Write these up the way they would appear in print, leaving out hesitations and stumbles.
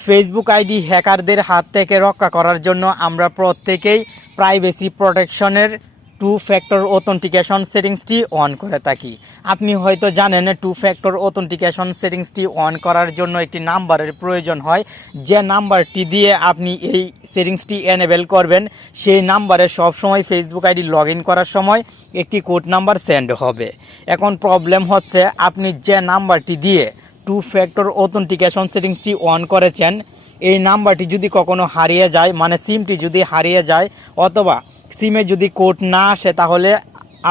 Facebook ID হ্যাকারদের হাত থেকে রক্ষা করার জন্য আমরা প্রত্যেকেই প্রাইভেসি প্রোটেকশনের 2 ফ্যাক্টর অথেন্টিকেশন সেটিংসটি অন করে থাকি। আপনি হয়তো জানেন 2 ফ্যাক্টর অথেন্টিকেশন সেটিংসটি অন করার জন্য একটি নাম্বারের প্রয়োজন হয়। যে নাম্বারটি দিয়ে আপনি এই সেটিংসটি এনেবেল করবেন সেই নাম্বারে সবসময় ফেসবুক আইডি লগ ইন করার সময় একটি কোড নাম্বার সেন্ড হবে। এখন প্রবলেম হচ্ছে আপনি যে নাম্বারটি দিয়ে 2 ফ্যাক্টর অথেন্টিকেশন সেটিংসটি অন করেছেন এই নাম্বারটি যদি কখনো হারিয়ে যায়, মানে সিমটি যদি হারিয়ে যায় অথবা সিমে যদি কোড না আসে, তাহলে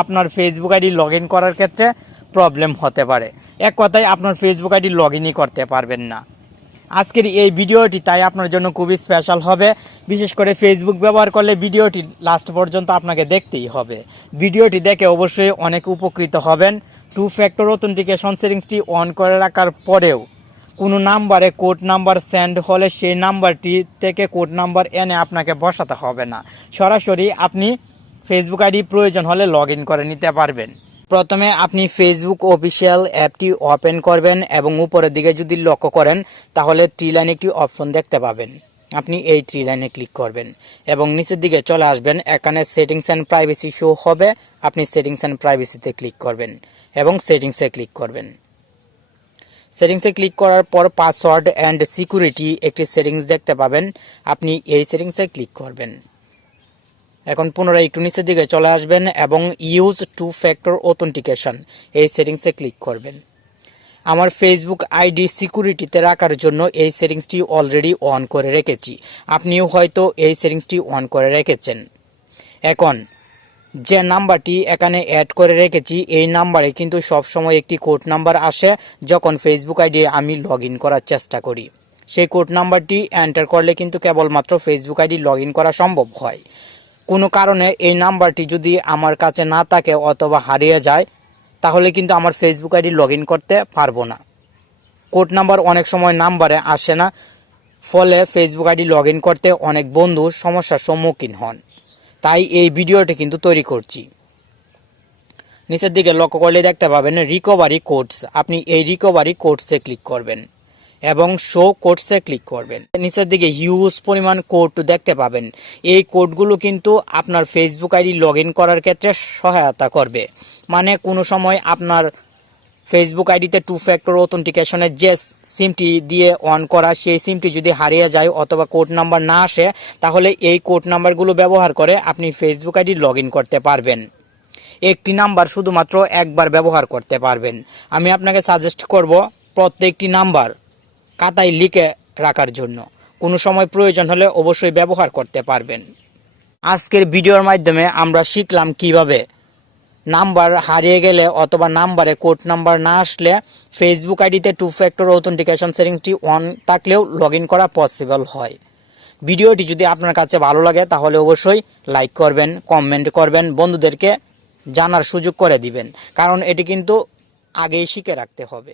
আপনার ফেসবুক আইডি লগ ইন করার ক্ষেত্রে প্রবলেম হতে পারে। এক কথায় আপনার ফেসবুক আইডি লগ ইনই করতে পারবেন না। আজকের এই ভিডিওটি তাই আপনার জন্য খুবই স্পেশাল হবে। বিশেষ করে ফেসবুক ব্যবহার করলে ভিডিওটি লাস্ট পর্যন্ত আপনাকে দেখতেই হবে। ভিডিওটি দেখে অবশ্যই অনেক উপকৃত হবেন। 2 ফ্যাক্টর অথেন্টিকেশন সেটিংসটি অন করে রাখার পরেও কোনো নাম্বারে কোড নাম্বার সেন্ড হলে সেই নাম্বারটি থেকে কোড নাম্বার এনে আপনাকে বসাতে হবে না, সরাসরি আপনি ফেসবুক আইডি প্রয়োজন হলে লগ ইন করে নিতে পারবেন। প্রথমে আপনি ফেসবুক অফিসিয়াল অ্যাপটি ওপেন করবেন এবং উপরের দিকে যদি লক্ষ্য করেন তাহলে থ্রি লাইন একটি অপশন দেখতে পাবেন। আপনি এই থ্রি লাইনে ক্লিক করবেন এবং নিচের দিকে চলে আসবেন। এখানে সেটিংস অ্যান্ড প্রাইভেসি শো হবে। আপনি সেটিংস অ্যান্ড প্রাইভেসিতে ক্লিক করবেন এবং সেটিংসে ক্লিক করবেন। সেটিংসে ক্লিক করার পর পাসওয়ার্ড অ্যান্ড সিকিউরিটি একটি সেটিংস দেখতে পাবেন। আপনি এই সেটিংসে ক্লিক করবেন। এখন পুনরায় একটু নিচের দিকে চলে আসবেন এবং ইউজ 2 ফ্যাক্টর অথেন্টিকেশন এই সেটিংসে ক্লিক করবেন। আমার ফেসবুক আইডি সিকিউরিটিতে রাখার জন্য এই সেটিংসটি অলরেডি অন করে রেখেছি। আপনিও হয়তো এই সেটিংসটি অন করে রেখেছেন। এখন যে নাম্বারটি এখানে অ্যাড করে রেখেছি এই নাম্বারে কিন্তু সবসময় একটি কোড নাম্বার আসে যখন ফেসবুক আইডি আমি লগ ইন করার চেষ্টা করি। সেই কোড নাম্বারটি এন্টার করলে কিন্তু কেবলমাত্র ফেসবুক আইডি লগ ইন করা সম্ভব হয়। কোনো কারণে এই নাম্বারটি যদি আমার কাছে না থাকে অথবা হারিয়ে যায় তাহলে কিন্তু আমার ফেসবুক আইডি লগ ইন করতে পারবো না। কোড নাম্বার অনেক সময় নাম্বারে আসে না, ফলে ফেসবুক আইডি লগ ইন করতে অনেক বন্ধু সমস্যার সম্মুখীন হন। তাই এই ভিডিওটি কিন্তু তৈরি করছি। নিচের দিকে লক্ষ্য করলে দেখতে পাবেন রিকভারি কোডস। আপনি এই রিকভারি কোডসে ক্লিক করবেন এবং শো কোডসে ক্লিক করবেন। নিচের দিকে হিউজ পরিমাণ কোড দেখতে পাবেন। এই কোডগুলো কিন্তু আপনার ফেসবুক আইডি লগ ইন করার ক্ষেত্রে সহায়তা করবে। মানে কোনো সময় আপনার ফেসবুক আইডিতে 2 ফ্যাক্টর অথেন্টিকেশনের যে সিমটি দিয়ে অন করা সেই সিমটি যদি হারিয়ে যায় অথবা কোড নাম্বার না আসে তাহলে এই কোড নাম্বারগুলো ব্যবহার করে আপনি ফেসবুক আইডি লগ ইন করতে পারবেন। একটি নাম্বার শুধুমাত্র একবার ব্যবহার করতে পারবেন। আমি আপনাকে সাজেস্ট করব প্রত্যেকটি নাম্বার খাতায় লিখে রাখার জন্য। কোনো সময় প্রয়োজন হলে অবশ্যই ব্যবহার করতে পারবেন। আজকের ভিডিওর মাধ্যমে আমরা শিখলাম কিভাবে নাম্বার হারিয়ে গেলে অথবা নাম্বারে কোড নাম্বার না আসলে ফেসবুক আইডিতে 2 ফ্যাক্টর অথেন্টিকেশন সেটিংসটি অন থাকলেও লগ ইন করা পসিবল হয়। ভিডিওটি যদি আপনার কাছে ভালো লাগে তাহলে অবশ্যই লাইক করবেন, কমেন্ট করবেন, বন্ধুদেরকে জানার সুযোগ করে দিবেন, কারণ এটি কিন্তু আগেই শিখে রাখতে হবে।